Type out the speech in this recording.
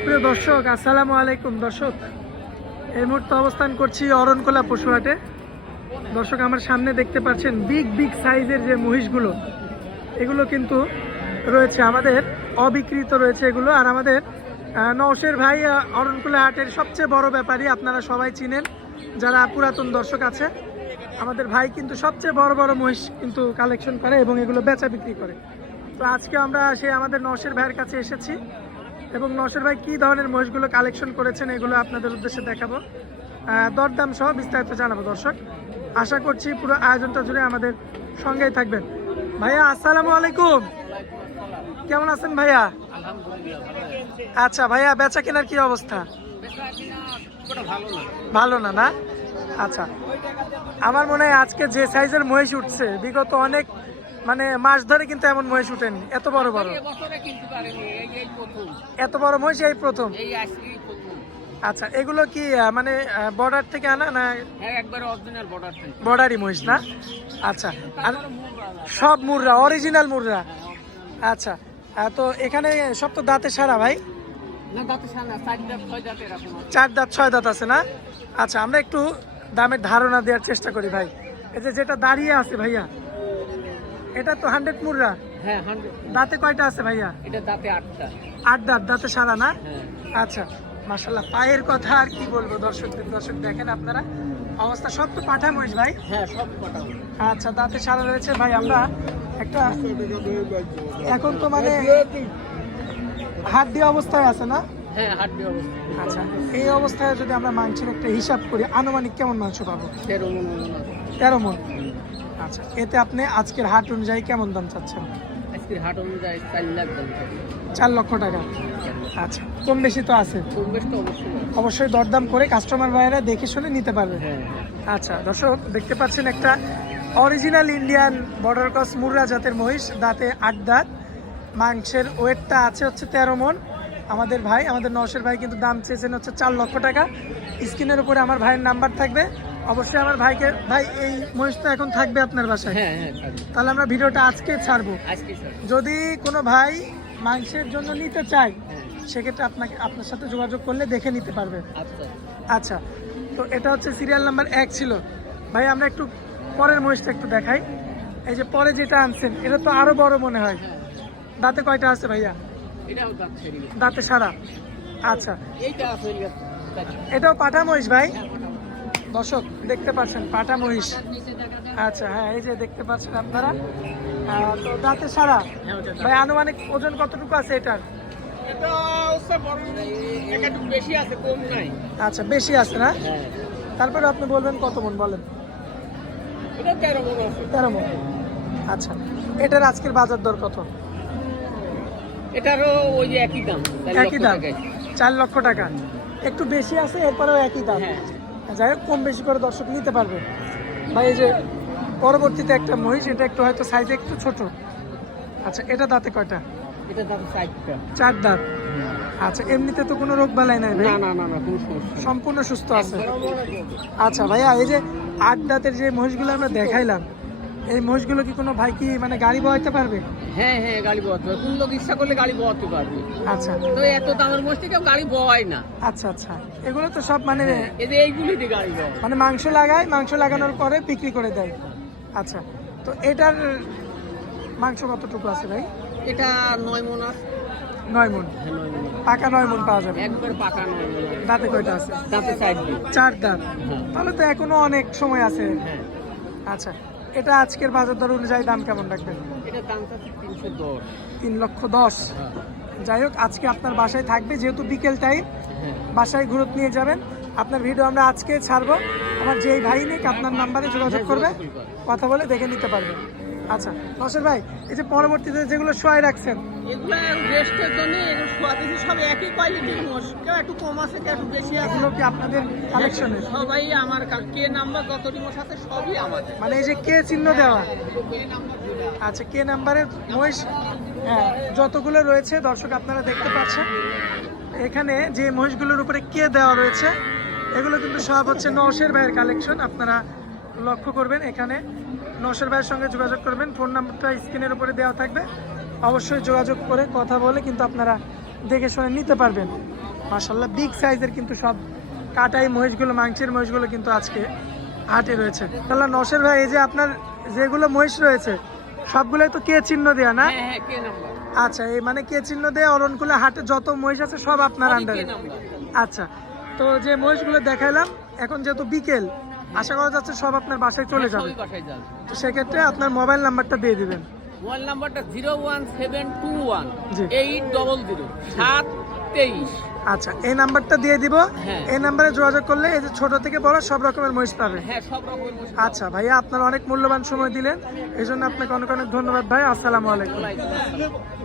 সুপ্রিয় দর্শক, আসসালামু আলাইকুম। দর্শক, এই মুহূর্তে অবস্থান করছি অরণকোলা পশুহাটে। দর্শক, আমার সামনে দেখতে পাচ্ছেন বিগ সাইজের যে মহিষগুলো, এগুলো কিন্তু রয়েছে আমাদের অবিকৃত রয়েছে এগুলো। আর আমাদের নওশের ভাই অরণকোলা হাটের সবচেয়ে বড় ব্যাপারী, আপনারা সবাই চিনেন যারা পুরাতন দর্শক আছে। আমাদের ভাই কিন্তু সবচেয়ে বড় বড় মহিষ কিন্তু কালেকশন করে এবং এগুলো বেচা বিক্রি করে। তো আজকে আমরা আমাদের নওশের ভাইয়ের কাছে এসেছি এবং নওশের ভাই কী ধরনের মহিষগুলো কালেকশন করেছেন এগুলো আপনাদের উদ্দেশ্যে দেখাবো, দরদাম সহ বিস্তারিত জানাবো। দর্শক, আশা করছি পুরো আয়োজনটা জুড়ে আমাদের সঙ্গেই থাকবেন। ভাইয়া আসসালামু আলাইকুম, কেমন আছেন ভাইয়া? আচ্ছা ভাইয়া, বেচা কেনার কি অবস্থা? ভালো না না? আচ্ছা, আমার মনে হয় আজকে যে সাইজের মহিষ উঠছে, বিগত অনেক মাস ধরে কিন্তু এমন মহিষ উঠেনি। এত বড় এত বড় মহিষ এই প্রথম। আচ্ছা, এগুলো কি বর্ডার থেকে আনা না? একবারে অরিজিনাল বর্ডার থেকে। বর্ডারই মহিষ না? আচ্ছা, আর সব মুররা, অরিজিনাল মুররা। আচ্ছা, তো এখানে সব তো দাঁতে সারা ভাই? না, দাঁতে সারা না, 4 দাঁত 6 দাঁত এরকম। 4 দাঁত 6 দাঁত আছে না? আচ্ছা, আমরা একটু দামের ধারণা দেওয়ার চেষ্টা করি ভাই। এই যেটা দাঁড়িয়ে আছে ভাইয়া, এটা তো 100 মুররা? হ্যাঁ, 100। দাঁতে কয়টা আছে ভাইয়া? এটা দাঁতে 8টা। 8 দাঁত, দাঁতে সারা না? হ্যাঁ। আচ্ছা, মাশাআল্লাহ। পায়ের কথা আর কি বলবো, দর্শক দেখেন আপনারা অবস্থা। সব তো পাঠা মহিষ ভাই? হ্যাঁ, সব পাঠা। আচ্ছা, দাঁতে সারা রয়েছে ভাই। আমরা একটা এখন তো হাত দিয়ে অবস্থায় আছে না? হ্যাঁ, হাট দিয়ে অবস্থা। আচ্ছা, এই অবস্থায় যদি আমরা মাংসের একটা হিসাব করি, আনুমানিক কেমন মাংস পাবো? 13 মণ। আচ্ছা, এতে আপনি আজকের হাট অনুযায়ী কেমন দাম চাচ্ছেন? আজকের হাট অনুযায়ী 4 লাখ দাম। 4 লক্ষ টাকা। আচ্ছা, কম বেশি তো আছে? কম বেশি তো অবশ্যই দরদাম করে কাস্টমার ভাইয়েরা দেখে শুনে নিতে পারবে। হ্যাঁ। আচ্ছা দর্শক, দেখতে পাচ্ছেন একটা অরিজিনাল ইন্ডিয়ান বর্ডার ক্রস মুররা জাতের মহিষ, দাঁতে 8 দাঁত। মাংসের ওয়েটটা আছে হচ্ছে 13 মণ। আমাদের নওশের ভাই কিন্তু দাম চেয়েছেন হচ্ছে 4 লক্ষ টাকা। স্ক্রিনের উপরে আমার ভাইয়ের নাম্বার থাকবে, অবশ্যই আমার ভাই এই মহিষটা এখন থাকবে আপনার বাসায়? হ্যাঁ। তাহলে আমরা ভিডিওটা আজকে ছাড়বো। যদি কোনো ভাই মাংসের জন্য নিতে চায়, সেক্ষেত্রে আপনার সাথে যোগাযোগ করলে দেখে নিতে পারবে। আচ্ছা, তো এটা হচ্ছে সিরিয়াল নাম্বার 1 ছিল ভাই। আমরা একটু পরের মহিষটা একটু দেখাই। এই যে পরে যেটা আনছেন, এটা তো আরো বড় মনে হয়। দাঁতে কয়টা আছে ভাইয়া? দাঁতে সারা। আচ্ছা, এটাও পাঠা মহিষ ভাই? দর্শক দেখতে পাচ্ছেন পাঠা মহিষ। আচ্ছা, হ্যাঁ, এই যে দেখতে পাচ্ছেন আপনারা, তো দাঁতে সারা ভাই। আনুমানিক ওজন কতটুকু আছে এটার? আচ্ছা, বেশি আছে না? তারপরে আপনি বলবেন কত মণ বলেন? 13 মণ। আচ্ছা, এটার আজকের বাজার দর কত? এটারও ওই একই দাম। 4 লক্ষ টাকা। একটু বেশি আছে, এরপরেও একই দাম। যাই হোক, কম বেশি করে দর্শক নিতে পারবে ভাই। এই যে পরবর্তীতে একটা মহিষ, এটা একটু হয়তো সাইজে একটু ছোট। আচ্ছা, এটা দাঁতে কয়টা? এটা দাঁতে 4টা। 4 দাঁত। আচ্ছা, এমনিতে তো কোনো রোগ বালাই নাই ভাই? না, কোনো সমস্যা, সম্পূর্ণ সুস্থ আছে। আচ্ছা ভাইয়া, এই যে 8 দাঁতের যে মহিষগুলো আমরা দেখাইলাম, এই মহিষগুলো কি কোনো ভাই কি গাড়ি বহাইতে পারবে? হ্যাঁ, গাড়ি বহাতে পারবে। কোন লোক ইচ্ছা করলে গাড়ি বহাতে পারবে। আচ্ছা, তো এত দামের মহিষ কেউ গাড়ি বহায় না। আচ্ছা, এগুলো তো সব এইগুলি দিয়ে গাড়ি বহায়। মাংস লাগানোর পরে বিক্রি করে দেয়। আচ্ছা, তো এটার মাংস কতটুকু আছে ভাই? এটা 9 মণ আছে। 9 মণ? পাকা 9 মণ পাওয়া যাবে? একবার পাকা 9 মণ। দাঁতে কয়টা আছে? দাঁতে 4 দাঁত। তাহলে তো এখনো অনেক সময় আছে। আচ্ছা, এটা আজকের বাজার দর অনুযায়ী দাম কেমন রাখবেন? এটা দাম আছে 310। 3,10,000। যাই হোক, আজকে আপনার বাসায় থাকবে, যেহেতু বিকেল টাইম, বাসায় ঘুরত নিয়ে যাবেন। আপনার ভিডিও আমরা আজকে ছাড়বো। আমার যেই ভাই নিক আপনার নাম্বারে যোগাযোগ করবে, কথা বলে দেখে নিতে পারবে। আচ্ছা নওশের ভাই, এই যে পরবর্তীতে যেগুলো শোয়াই রাখছেন, এগুলো রেস্টের জন্য, এগুলো শোয়াতেছি সব একই কোয়ালিটির মোষ। কেউ একটু কম আছে, কেউ একটু বেশি আছে। এগুলো কি আপনাদের কালেকশনে? সবাই আমার কে নাম্বার যতটি মোষ আছে সবই আমাদের। এই যে কে চিহ্ন দেওয়া? আচ্ছা, কে নাম্বারের মহিষ যতগুলো রয়েছে দর্শক আপনারা দেখতে পাচ্ছেন। এখানে যে মহিষগুলোর উপরে কে দেওয়া রয়েছে, এগুলো কিন্তু সব হচ্ছে নওশের ভাইয়ের কালেকশন। আপনারা লক্ষ্য করবেন, এখানে নওশের ভাইয়ের সঙ্গে যোগাযোগ করবেন। ফোন নাম্বারটা স্ক্রিনের উপরে দেওয়া থাকবে, অবশ্যই যোগাযোগ করে কথা বলে কিন্তু আপনারা দেখে শুনে নিতে পারবেন। মাশাআল্লাহ বিগ সাইজের কিন্তু সব কাটাই মহিষগুলো, মাংসের মহিষগুলো কিন্তু আজকে হাটে রয়েছে। তাহলে নসের ভাই, এই যে আপনার যেগুলো মহিষ রয়েছে সবগুলোই তো কে চিহ্ন দেয়া না? হ্যাঁ হ্যাঁ, কে নাম্বার, আচ্ছা, এই মানে কে চিহ্ন দেয়া অরণকুলা হাটে যত মহিষ আছে সব আপনার সবই আন্ডারে। কে নাম্বার। আচ্ছা, তো যে মহিষগুলো দেখাইলাম এখন যেহেতু বিকেল, আশা করা যাচ্ছে সব আপনার বাসায় চলে যাবে। সবই বাসায় যাবে। তো সেক্ষেত্রে আপনার মোবাইল নাম্বারটা দিয়ে দিবেন। মোবাইল নাম্বারটা 01721 জি। 800 723। আচ্ছা, এই নাম্বারটা দিয়ে দিব। হ্যাঁ। এই নাম্বারে যোগাযোগ করলে এই যে ছোট থেকে বড় সব রকমের মহিষ পাবে। হ্যাঁ, সব রকমের মহিষ। আচ্ছা ভাইয়া, আপনার অনেক মূল্যবান সময় দিলেন, এই জন্য আপনাকে অনেক অনেক ধন্যবাদ ভাই। আসসালামু আলাইকুম। ওয়ালাইকুম আসসালাম।